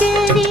kitty.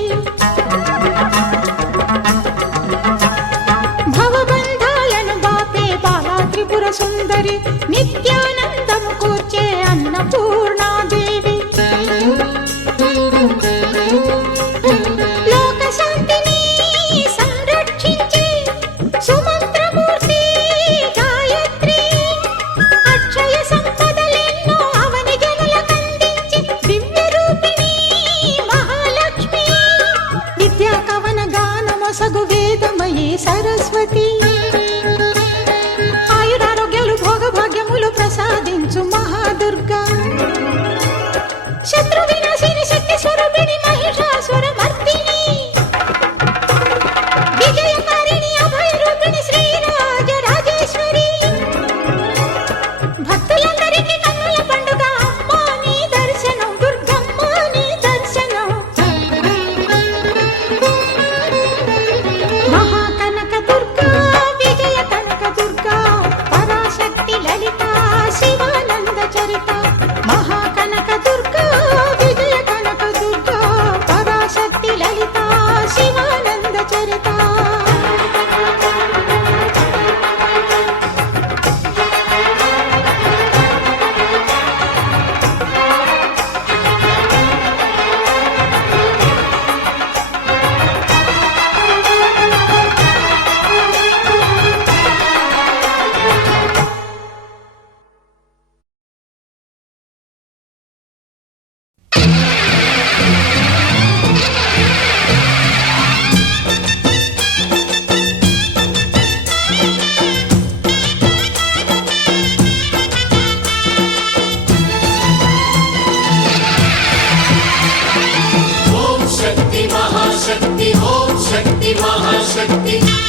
శక్తి మహాశక్తి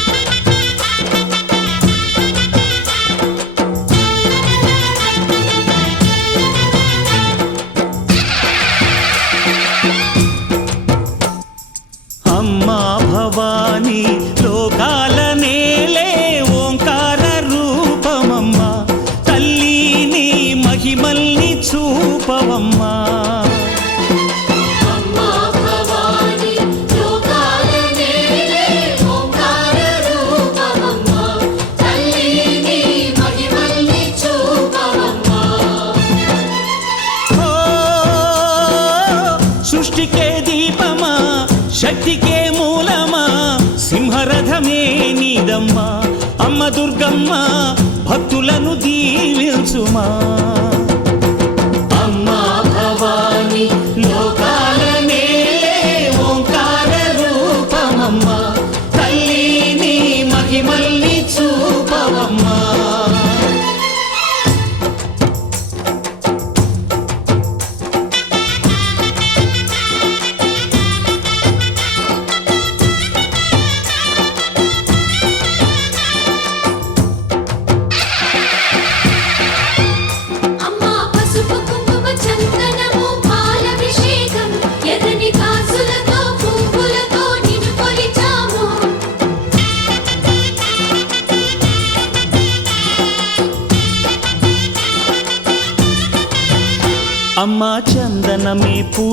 irmã.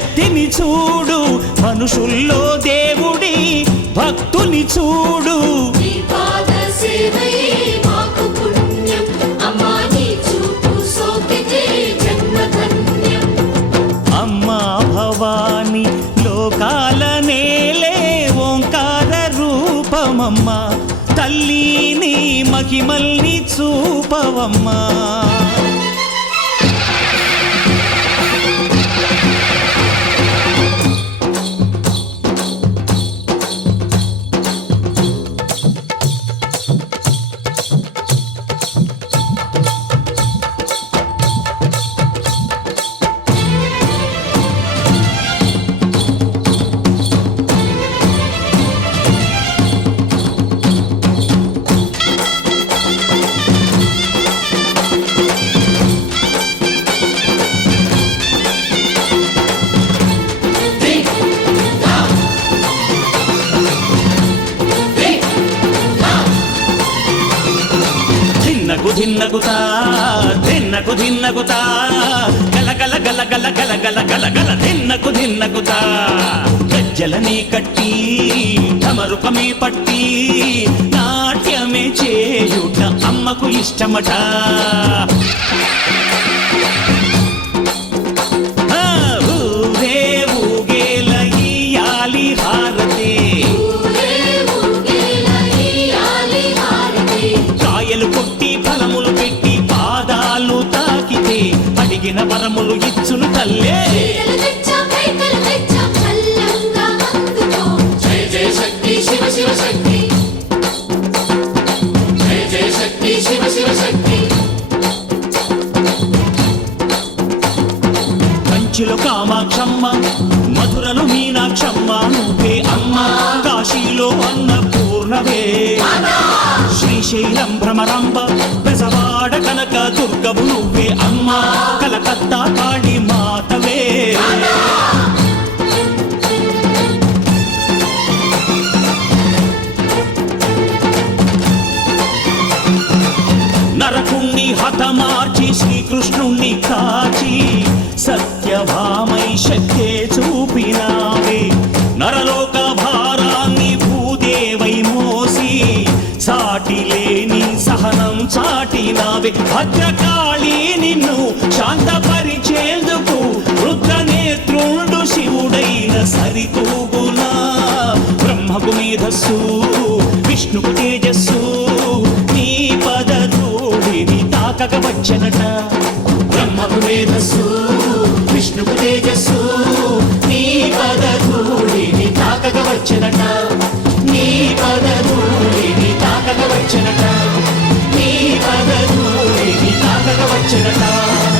శక్తిని చూడు మనుషుల్లో దేవుడి భక్తుని చూడు. అమ్మా భవాని లోకాలనేలే ఓంకార రూపమమ్మా. తల్లి నీ మహిమల్ని చూపవమ్మా. గలగల గలగల గలగల గలగల నిన్నకు నిన్నకుతా గజ్జలనే కట్టి తమరుకమే పట్టి నాట్యమే చేయుట అమ్మకు ఇష్టమట. శ్రీశైలం భ్రమరాంబ పెసవాడ కనక దుర్గవు నువ్వే అమ్మ కలకత్తా కాళీ మాతవే. నరకుణ్ణి హతమార్చి శ్రీకృష్ణుణ్ణి కాచి సత్యభామై శక్తి చాటినావే భద్రకాళి నిన్ను శాంతపరిచేందుకు రుద్రనేత్రుండు శివుడైన సరితూగునా. బ్రహ్మకు మేధస్సు విష్ణుకు తేజస్సు నీ పదధూడిని తాకక వచ్చనట బ్రహ్మకు మేధస్సు విష్ణుకు తేజస్సు నీ పదధూడిని తాకక వచ్చనట నీ పదధూడిని తాకక వచ్చనట 这个岛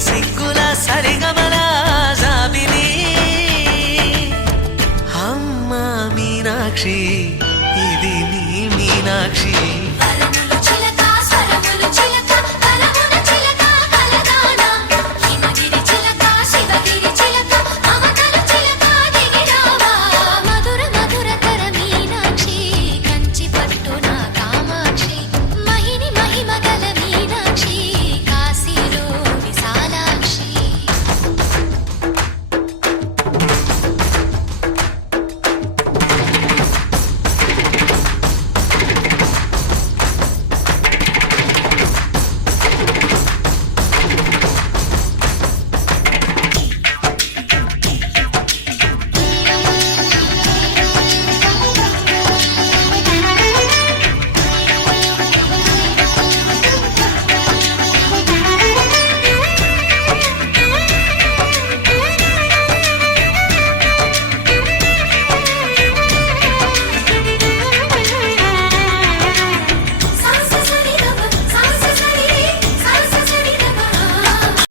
sick